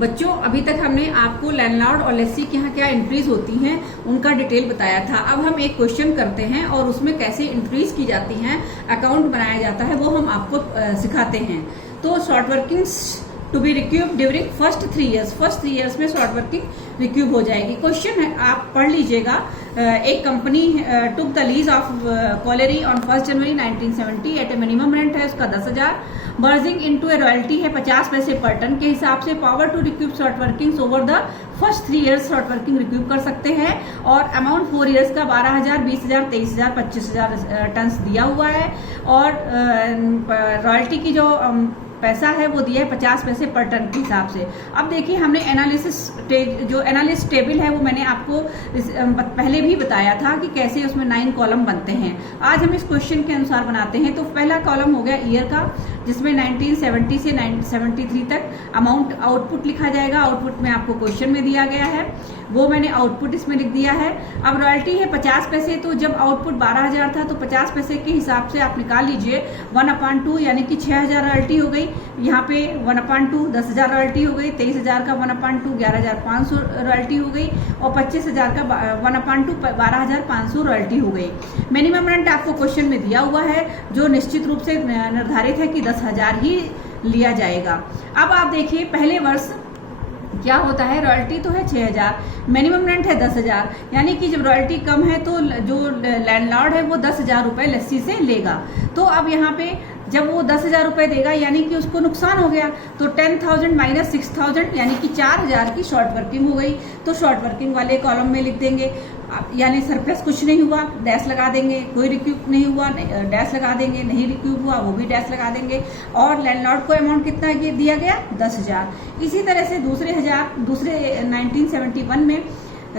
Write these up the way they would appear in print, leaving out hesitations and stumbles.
बच्चों, अभी तक हमने आपको लैंडलॉर्ड और लेसी के यहाँ क्या एंट्रीज होती हैं उनका डिटेल बताया था। अब हम एक क्वेश्चन करते हैं और उसमें कैसे एंट्रीज की जाती हैं, अकाउंट बनाया जाता है, वो हम आपको सिखाते हैं। तो short workings to be recoup during first 3 years, first 3 years में शॉर्ट वर्किंग रिक्यूब हो जाएगी। क्वेश्चन है, आप पढ़ लीजिएगा। एक company took the lease of colliery on 1 January 1970 at a minimum rent है उसका 10,000, बर्जिंग इनटू ए रॉयल्टी है 50 पैसे पर टन के हिसाब से। Power to recoup short working over the first 3 years short working recoup कर सकते हैं। और अमाउंट 4 ईयर्स का 12,000, 20,000, 23,000, 25,000 टन दिया हुआ है। और रॉयल्टी की जो पैसा है वो दिया है 50 पैसे पर टन के हिसाब से। अब देखिए, हमने एनालिस्ट टेबल है वो मैंने आपको पहले भी बताया था कि कैसे उसमें 9 कॉलम बनते हैं। आज हम इस क्वेश्चन के अनुसार बनाते हैं। तो पहला कॉलम हो गया ईयर का, जिसमें 1970 से 1973 तक अमाउंट आउटपुट लिखा जाएगा। आउटपुट में आपको क्वेश्चन में दिया गया है, वो मैंने आउटपुट इसमें लिख दिया है। अब रॉयल्टी है 50 पैसे, तो जब आउटपुट 12,000 था तो 50 पैसे के हिसाब से आप निकाल लीजिए 1/2, यानी कि 6,000 रॉयल्टी हो गई। यहाँ पे 1/2 10,000 रॉयल्टी हो गई। 23,000 का 1/2 11,500 रॉयल्टी हो गई। और 25,000 का 1/2 12,500 रॉयल्टी हो गई। मिनिमम रेंट आपको क्वेश्चन में दिया हुआ है, जो निश्चित रूप से निर्धारित है कि 10,000 ही लिया जाएगा। अब आप देखिए, पहले वर्ष क्या होता है, रॉयल्टी तो है 6,000, मिनिमम रेंट है 10,000, यानी कि जब रॉयल्टी कम है तो जो लैंडलॉर्ड है वो 10,000 रुपए लस्सी से लेगा। तो अब यहाँ पे जब वो 10,000 रुपए देगा, यानी कि उसको नुकसान हो गया, तो 10,000 माइनस 6,000 यानी कि 4,000 की शॉर्ट वर्किंग हो गई। तो शॉर्ट वर्किंग वाले कॉलम में लिख देंगे, यानी सरप्लस कुछ नहीं हुआ, डैश लगा देंगे। कोई रिक्यूब नहीं हुआ, डैश लगा देंगे। नहीं रिक्यूब हुआ, वो भी डैश लगा देंगे। और लैंडलॉर्ड को अमाउंट कितना दिया गया, 10,000। इसी तरह से दूसरे 1971 में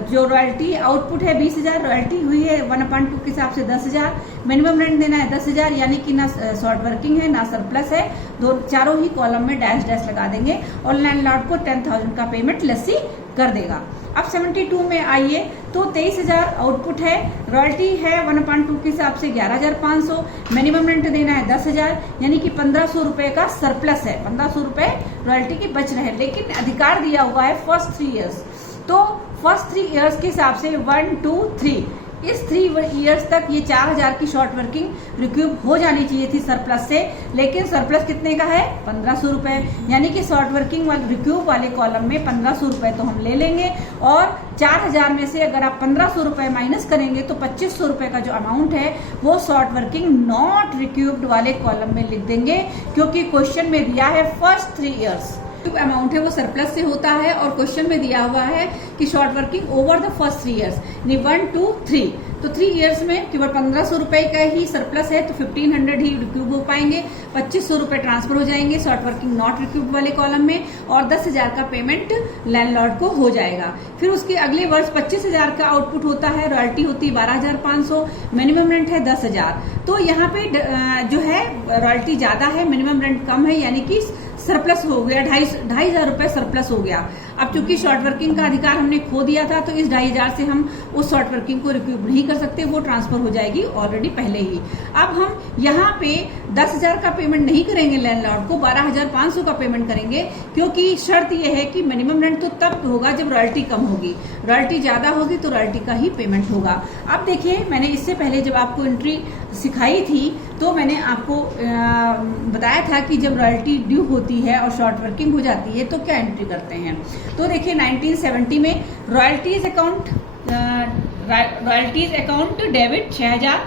जो रॉयल्टी आउटपुट है 20,000, रॉयल्टी हुई है 1/2 के हिसाब से 10,000, मिनिमम रेंट देना है 10,000, यानी कि ना शॉर्ट वर्किंग है ना सरप्लस है। चारों ही कॉलम में डैश डैश लगा देंगे और लैंडलॉर्ड को 10,000 का पेमेंट लस्सी कर देगा। अब 72 में आइए, तो 23,000 आउटपुट है, रॉयल्टी है 1/2 के हिसाब से 11,500, मिनिमम रेंट देना है 10,000, यानी कि 1,500 रुपए का सरप्लस है। 1,500 रुपए रॉयल्टी के बच रहे हैं, लेकिन अधिकार दिया हुआ है फर्स्ट 3 ईयर्स। तो फर्स्ट 3 ईयर्स के हिसाब से 1, 2, 3 इस 3 ईयर्स तक ये 4,000 की शॉर्ट वर्किंग रिक्यूब हो जानी चाहिए थी सरप्लस से, लेकिन सरप्लस कितने का है, 1,500 रुपए, यानी कि शॉर्ट वर्किंग वाले रिक्यूब वाले कॉलम में 1,500 रुपए तो हम ले लेंगे। और 4,000 में से अगर आप 1,500 रुपए माइनस करेंगे तो 2,500 रुपए का जो अमाउंट है वो शॉर्ट वर्किंग नॉट रिक्यूब्ड वाले कॉलम में लिख देंगे, क्योंकि क्वेश्चन में दिया है फर्स्ट 3 ईयर्स अमाउंट है वो सरप्लस से होता है। और क्वेश्चन में दिया हुआ है कि short working over the first 3 years, 1, 2, 3, तो 3 ईयर्स में केवल 1,500 रुपए का ही सरप्लस है, तो 1,500 ही रिक्यूब हो पाएंगे। 2,500 रुपए ट्रांसफर हो जाएंगे शॉर्ट वर्किंग नॉट रिक्यूब वाले कॉलम में, और 10,000 का पेमेंट लैंडलॉर्ड को हो जाएगा। फिर उसके अगले वर्ष 25,000 का आउटपुट होता है, रॉयल्टी होती है 12,500, मिनिमम रेंट है 10,000। तो यहाँ पे जो है रॉयल्टी ज्यादा है, मिनिमम रेंट कम है, यानी कि सरप्लस हो गया, 2,500 रुपए सरप्लस हो गया। अब चूंकि शॉर्ट वर्किंग का अधिकार हमने खो दिया था, तो इस 2,500 से हम उस शॉर्ट वर्किंग को रिक्यूब नहीं कर सकते, वो ट्रांसफर हो जाएगी ऑलरेडी पहले ही। अब हम यहाँ पे 10,000 का पेमेंट नहीं करेंगे लैंडलॉर्ड को, 12,500 का पेमेंट करेंगे, क्योंकि शर्त यह है कि मिनिमम रेंट तो तब होगा जब रॉयल्टी कम होगी, रॉयल्टी ज्यादा होगी तो रॉयल्टी का ही पेमेंट होगा। अब देखिए, मैंने इससे पहले जब आपको एंट्री सिखाई थी तो मैंने आपको बताया था कि जब रॉयल्टी ड्यू होती है और शॉर्ट वर्किंग हो जाती है तो क्या एंट्री करते हैं। तो देखिए, 1970 में रॉयल्टीज अकाउंट डेबिट 6,000,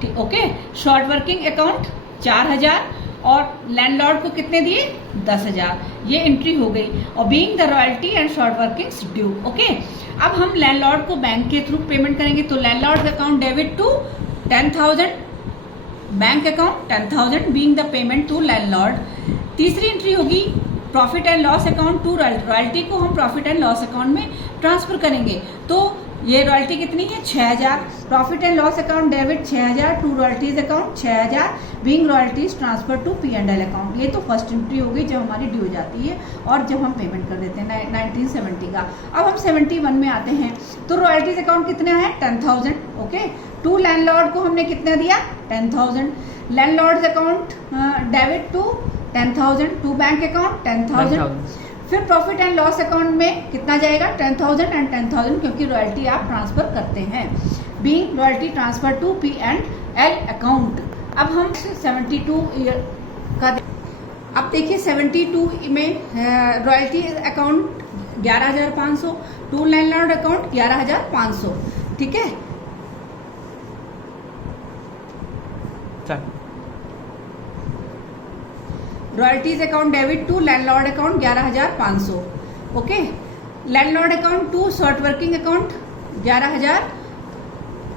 ठीक, ओके, शॉर्ट वर्किंग अकाउंट 4,000 और लैंडलॉर्ड को कितने दिए, 10,000, ये एंट्री हो गई। और being the royalty and short workings due, okay. अब हम लैंडलॉर्ड को बैंक के थ्रू पेमेंट करेंगे, तो landlord account debit to 10,000, bank account 10,000 being the payment to landlord. तीसरी एंट्री होगी profit and loss account to royalty को हम प्रॉफिट एंड लॉस अकाउंट में ट्रांसफर करेंगे। तो ये रॉयल्टी कितनी है, 6,000, profit and loss account debit 6,000 to royalties account 6,000 being royalties transfer to P&L account. ये तो फर्स्ट एंट्री हो गई जब हमारी ड्यू जाती है और जब हम पेमेंट कर देते हैं 1970 का। अब हम 71 में आते हैं, तो रॉयल्टीज अकाउंट कितना है, 10,000, ओके। टू लैंडलॉर्ड को हमने कितना दिया, 10,000, landlord account debit to 10,000 to bank account 10,000, फिर प्रॉफिट एंड लॉस अकाउंट में कितना जाएगा 10,000 एंड 10,000, क्योंकि रॉयल्टी आप ट्रांसफर करते हैं। Being royalty transfer to P&L account. अब हम 72 ईयर का, अब देखिए 72 में royalty account 11,500, to landlord account 11,500, ठीक है। Royalties account debit to landlord account 11,500, okay. Landlord account to short working account 11,000,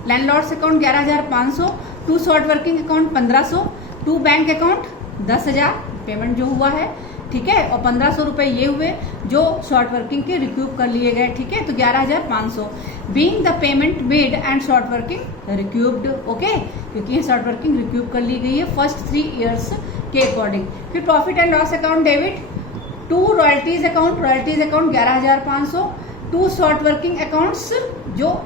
landlord's account 11,500, to short working account 1,500, to bank account 10,000 payment जो हुआ है, ठीक है, और 1,500 रुपए ये हुए जो शॉर्ट वर्किंग के रिक्यूब कर लिए गए, ठीक है, तो 11,500। Being the payment made and short working recouped, okay, क्योंकि ये शॉर्ट वर्किंग रिक्यूब कर ली गई है फर्स्ट 3 ईयर्स के अकॉर्डिंग। फिर profit and loss account debit to royalties account 11,500, to short working accounts जो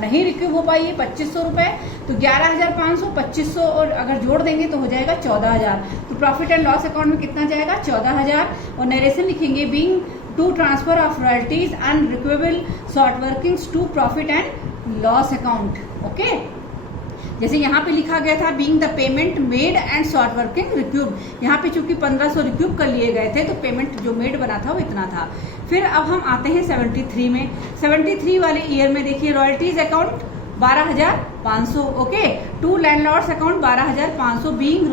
नहीं रिक्यूब हो पाई है 2,500 रुपए, तो 11,500 2,500 और अगर जोड़ देंगे तो हो जाएगा 14,000। तो प्रॉफिट एंड लॉस अकाउंट में कितना जाएगा 14,000, और नरेशन लिखेंगे being to transfer of royalties and recoupable short workings to profit and loss account, okay. जैसे यहाँ पे लिखा गया था being the payment made and short working recoup, यहाँ पे चूंकि 1,500 रिक्यूब कर लिए गए थे तो पेमेंट जो मेड बना था वो इतना था। फिर अब हम आते हैं 73 में। 73 वाले ईयर में देखिए royalties account 12,500, okay, to landlord's account 12,500 being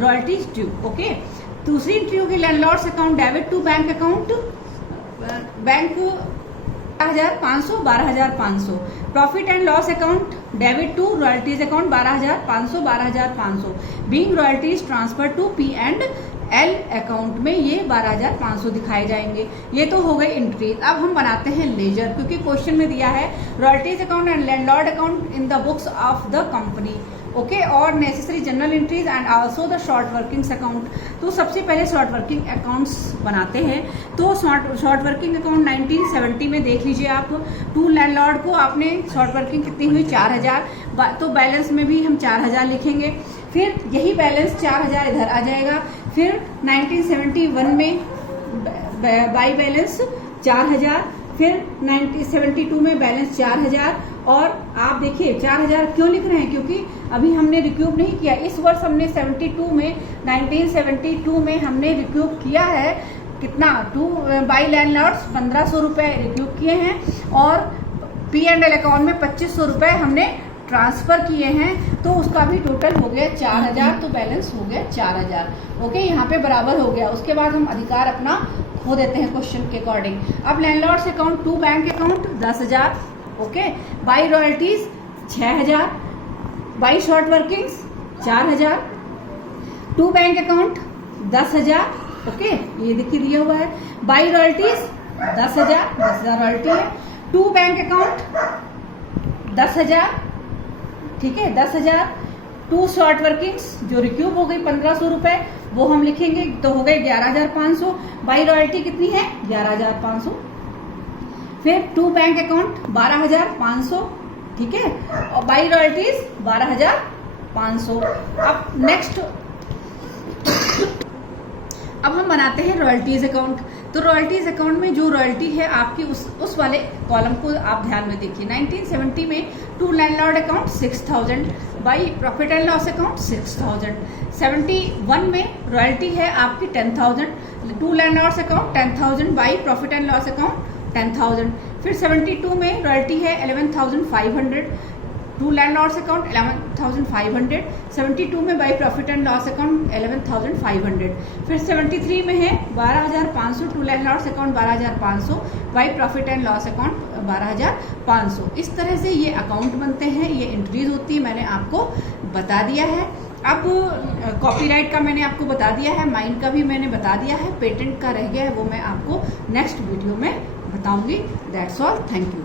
royalties due, okay. दूसरी एंट्री होगी landlord's account debit to bank account, bank 12,500 profit and loss account debit to royalties account 12,500 being royalties transfer to P&L account में ये 12,500 दिखाए जाएंगे। ये तो हो गई एंट्री। अब हम बनाते हैं लेजर, क्योंकि क्वेश्चन में दिया है royalties account and landlord account in the books of the company, okay, और necessary journal entries and also the short workings account. तो सबसे पहले शॉर्ट वर्किंग अकाउंट्स बनाते हैं। तो शॉर्ट वर्किंग अकाउंट 1970 में देख लीजिए आप, टू लैंडलॉर्ड को आपने शॉर्ट वर्किंग कितनी हुई 4,000, तो बैलेंस में भी हम 4,000 लिखेंगे। फिर यही बैलेंस 4,000 इधर आ जाएगा। फिर 1971 में बाई बैलेंस 4,000, फिर 1972 में बैलेंस 4,000, और आप देखिए 4,000 क्यों लिख रहे हैं, क्योंकि अभी हमने रिक्यूब नहीं किया। इस वर्ष हमने 1972 में हमने रिक्यूब किया है कितना, टू बाई लैंडलॉर्ड्स 1,500 रुपए रिक्यूब किए हैं, और P&L अकाउंट में 2,500 रुपए हमने ट्रांसफर किए हैं, तो उसका भी टोटल हो गया 4,000, तो बैलेंस हो गया 4,000, ओके, यहाँ पे बराबर हो गया। उसके बाद हम अधिकार अपना खो देते हैं क्वेश्चन के अकॉर्डिंग। अब landlord's account to bank account 10,000, okay, by royalties 6,000, by short workings 4,000, to bank account 10,000, okay, ये देखिए दिया हुआ है। बाई रॉयल्टीज 10,000 रॉयल्टी है, टू बैंक अकाउंट 10,000, ठीक है, 10,000, टू शॉर्ट वर्किंग्स जो रिक्यूब हो गई 1,500 रुपए, वो हम लिखेंगे, तो हो गए 11,500। बाई रॉयल्टी कितनी है 11,500। फिर टू बैंक अकाउंट 12,500, ठीक है, और बाई रॉयल्टीज 12,500। अब नेक्स्ट अब हम बनाते हैं रॉयल्टीज अकाउंट। तो रॉयल्टीज अकाउंट में जो रॉयल्टी है आपकी उस वाले कॉलम को आप ध्यान में देखिए। 1970 में to landlord account 6,000, by profit and loss account 6,000। 71 में रॉयल्टी है आपकी 10,000, to landlord's account 10,000, by profit and loss account 10,000। फिर 72 में रॉयल्टी है 11,500, टू लैंडलॉर्ड्स अकाउंट 11,500, 72 में by profit and loss account 11,500। फिर 73 में है 12,500, to landlord's account 12,500, by profit and loss account 12,500। इस तरह से ये अकाउंट बनते हैं, ये एंट्रीज होती है, मैंने आपको बता दिया है। अब कॉपीराइट का मैंने आपको बता दिया है, माइंड का भी मैंने बता दिया है, पेटेंट का रह गया है, वो मैं आपको नेक्स्ट वीडियो में बताऊंगी। That's all, thank you.